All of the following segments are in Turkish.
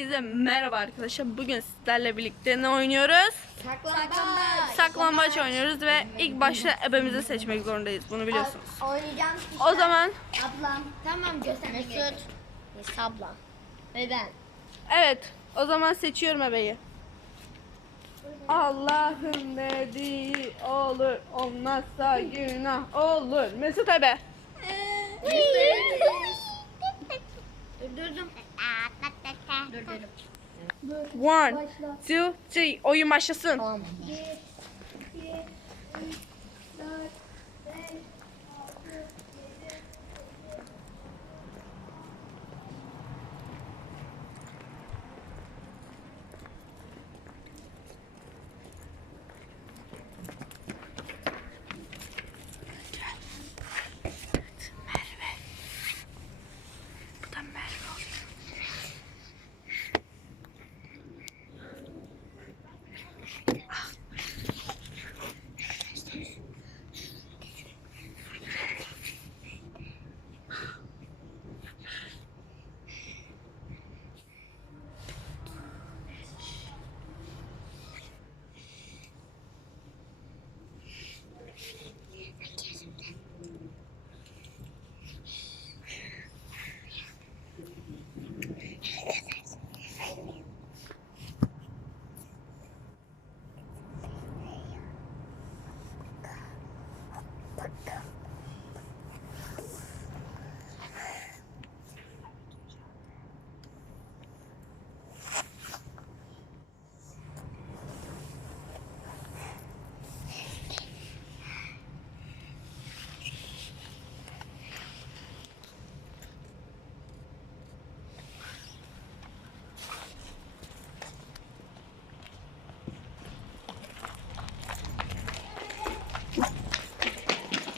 Herkese merhaba arkadaşlar. Bugün sizlerle birlikte ne oynuyoruz? Saklambaç. Saklambaç oynuyoruz ve ilk başta ebemizi seçmek zorundayız. Bunu biliyorsunuz. Oynayacağım O zaman Ablam. Tamam göstermek Mesut. Mesabla. Ve ben. evet. O zaman seçiyorum ebeyi. Allah'ın dediği olur. Olmazsa günah olur. Mesut ebe. One, two, three. Oyun başlasın. Tamam. Bu da Merve oluyor.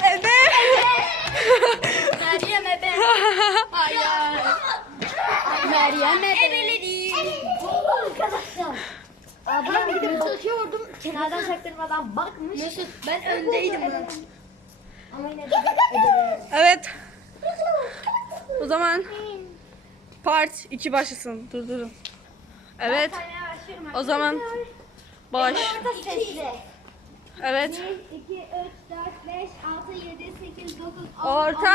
Ebe. Meryem ebe. Hayır. Meryem ebe. Ebeledi. Arkadaşlar. Ablam gidip bakıyordum. Kenardan çaktırmadan bakmış. Mesut ben öndeydim. Ama yine de ebeledim. Evet. O zaman part 2 başlasın. Dur durun. Evet. O zaman baş. Evet. 1, 2, 3, 4, 5, 6, 7, 8, 9, 10, Orta.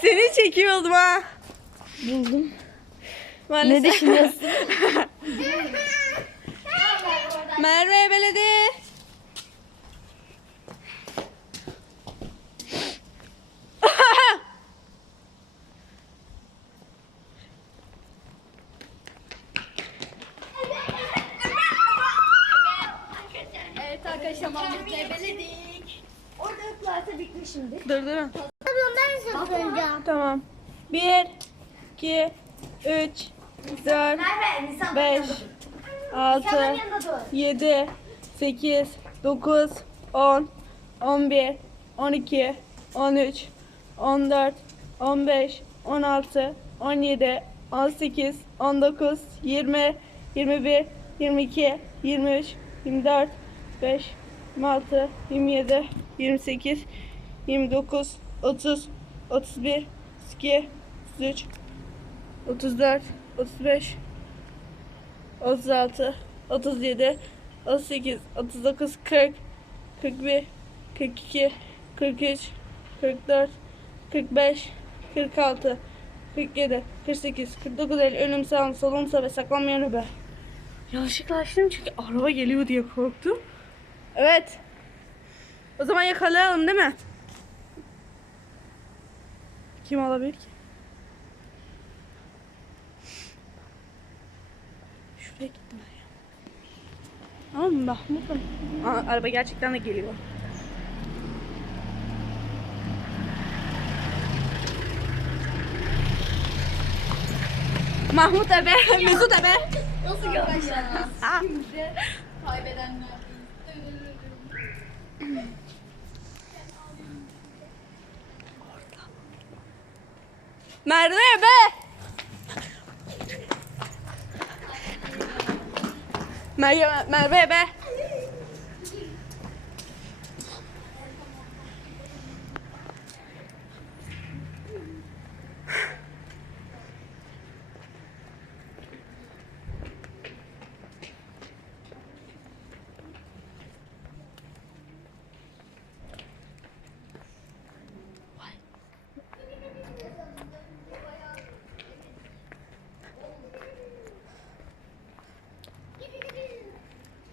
Seni çekiyordum ha. Buldum. Maalesef. Ne düşünüyorsun? Merve Beledi. Evet arkadaşlar Mahmut'la ebeledik. Orada ıklarsa bitmiş şimdi. Dur durun. Saklanacağım. Tamam. 1 2 3 4 Merve, Nisan 5 6 yanında dur. 7 8 9 10 11 12 13 14 15 16 17 18 19 20 21 22 23 24 5 26 27 28 29 30 31 32 33 34 35 36 37 38 39 40 41 42 43 44 45 46 47 48 49 50 önüm sağım solum sağ ve saklanmayan be. Yanlışlıkla açtım çünkü araba geliyor diye korktum. Evet. O zaman yakalayalım değil mi? Kim alabilir ki? Şuraya gittim ben ya. Ama Mahmut Aa, araba gerçekten de geliyor. Mahmut ebe, Mesut ebe. Nasıl? Aa, Şimdi kaybedenler. Merve be! Merve, ebe.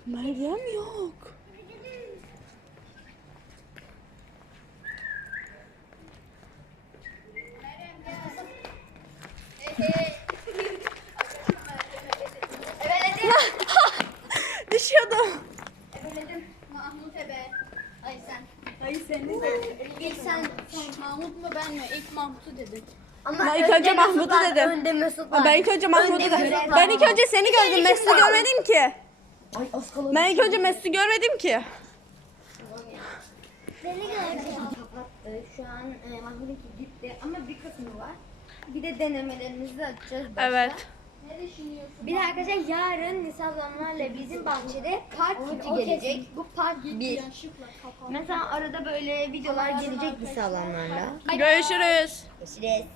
Meryem yok. Düşüyordum. Ebeledim. Mahmut ebe. Ay sen. Hayır sen İlk sen, sen Mahmut mu ben mi? İlk Mahmut'u dedin. Ama Ben ilk önce Mahmut'u var, dedim. Önde Mesut var. Ben ilk önce Mahmut'u Önde dedim. Mesut var. Ben ilk önce seni gördüm. Mesut'u görmedim ki. Ay az kalın. Ben ilk önce Mesut'u görmedim ki. Gördüm. Kapattı. Şu an e, Mahmut'unki gitti ama bir kısmı var. Bir de denemelerimizi açacağız. başta. Evet. Ne düşünüyorsun? Bir de arkadaşlar yarın Nisa ablamlarla bizim bahçede park kiti gelecek. Bu park bir. Mesela arada böyle videolar gelecek Nisa ablamlarla. Görüşürüz. Görüşürüz.